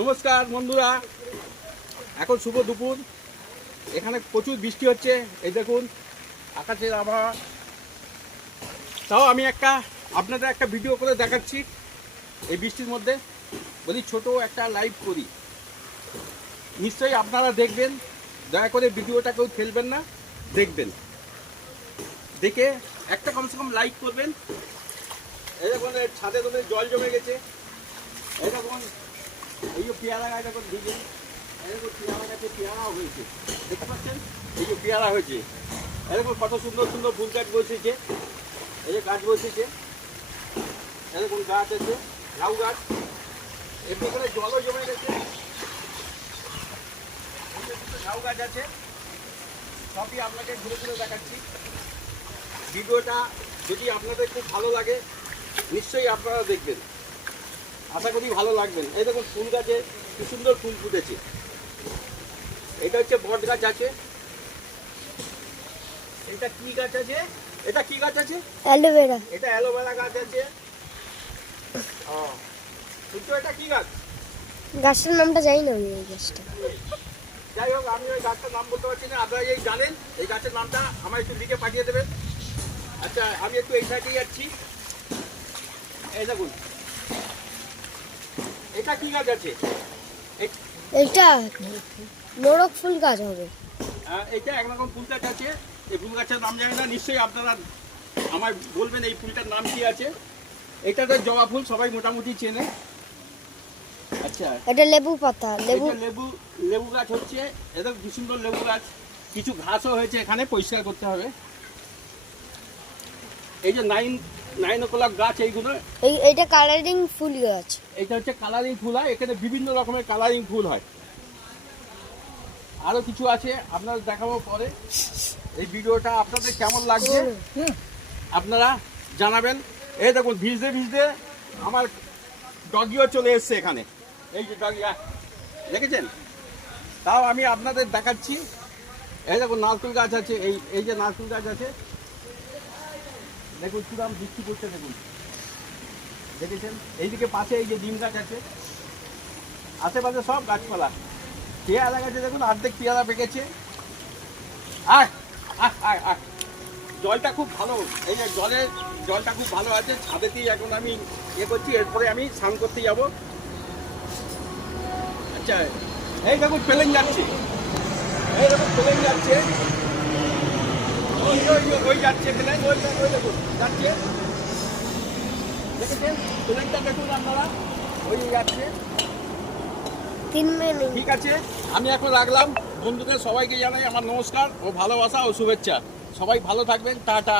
নমস্কার বন্ধুরা। এখন শুভ দুপুর। এখানে প্রচুর বৃষ্টি হচ্ছে। এই দেখুন, আকাশের আবহাওয়া তাও আমি একটা, আপনাদের একটা ভিডিও করে দেখাচ্ছি এই বৃষ্টির মধ্যে। বলি ছোট একটা লাইভ করি। নিশ্চয়ই আপনারা দেখবেন। দয়া করে ভিডিওটা কেউ ফেলবেন না, দেখবেন। দেখে একটা কমসে কম লাইক করবেন। দেখুন ছাদে তোদের জল জমে গেছে। দেখুন এই যে পেয়ারা গাছ এখন ভিজে দেখুন পেয়ারা গাছে পেয়ারাও হয়েছে। দেখতে পাচ্ছেন? এই পেয়ারা হয়েছে। দেখুন কত সুন্দর সুন্দর ফুল গাছ বসেছে। এই যে গাছ বসেছে। দেখুন গাছ আছে, লাউ গাছ। এমনি করে জলও জমে গেছে। লাউ গাছ আছে। সবই আপনাকে ঘুরে ঘুরে দেখাচ্ছি। ভিডিওটা যদি আপনাদের খুব ভালো লাগে, নিশ্চয়ই আপনারা দেখবেন। আশা করি ভালো লাগবেন এই দেখুন ফুল গাছে কি সুন্দর ফুল ফুটেছে। এটা হচ্ছে বট গাছ আছে। এটা কি গাছ আছে? এটা কি গাছ আছে? অ্যালোভেরা। এটা অ্যালোভেরা গাছ আছে। ও কিন্তু এটা কি গাছ? গাছটার নামটা জানি না আমি এই গাছটা। যাই হোক আমি ওই গাছটার নাম বলতে পারছি না। আপনারা এই জানেন এই গাছের নামটা আমার একটু লিখে পাঠিয়ে দেবেন। আচ্ছা আমি একটু এই সাইডে যাচ্ছি। এই দেখুন এটা কি গাছ আছে? এ- এইটা মোরগ ফুল গাছ হবে। এটা একরকম ফুল গাছ আছে। এই ফুল গাছের নাম জানি না নিশ্চয়ই আপনারা আমায় বলবেন এই ফুলটার নাম কি আছে। এটা তো জবা ফুল সবাই মোটামুটি চেনে। আচ্ছা। এটা লেবু পাতা লেবু লেবু লেবু গাছ হচ্ছে। এটা কি সুন্দর লেবু গাছ। কিছু ঘাসও হয়েছে এখানে পরিষ্কার করতে হবে। এই যে নাইন নাইন ও ক্লক গাছ এইগুলো। এই এইটা কালারিং ফুল গাছ। এটা হচ্ছে কালারিং ফুল হয় এখানে বিভিন্ন রকমের কালারিং ফুল হয়। আরও কিছু আছে আপনাদের দেখাবো পরে। এই ভিডিওটা আপনাদের কেমন লাগছে? আপনারা জানাবেন। এই দেখুন ভিজতে ভিজতে আমার ডগিও চলে এসছে এখানে। এই যে ডগি দেখেছেন? তাও আমি আপনাদের দেখাচ্ছি। এই দেখুন নারকুল গাছ আছে এই এই যে নারকুল গাছ আছে দেখুন কিরাম বৃষ্টি পড়ছে দেখুন। দেখেছেন? এইদিকে পাশে এই যে ডিম গাছ আছে, আশেপাশে সব গাছপালা। পেয়ারা গাছে দেখুন, অর্ধেক পেয়ারা পেকেছে। আয় আয় আয় জলটা খুব ভালো। এই যে জলের জলটা খুব ভালো আছে, ছাদেতেই এখন আমি ইয়ে করছি, এরপরে আমি স্নান করতে যাব। আচ্ছা এই দেখুন, প্লেন যাচ্ছে। এই দেখুন, প্লেন যাচ্ছে। দেখুন আপনারা যাচ্ছে ঠিক আছে, আমি এখন রাখলাম। বন্ধুদের সবাইকে জানাই আমার নমস্কার ও ভালোবাসা ও শুভেচ্ছা। সবাই ভালো থাকবেন, টাটা।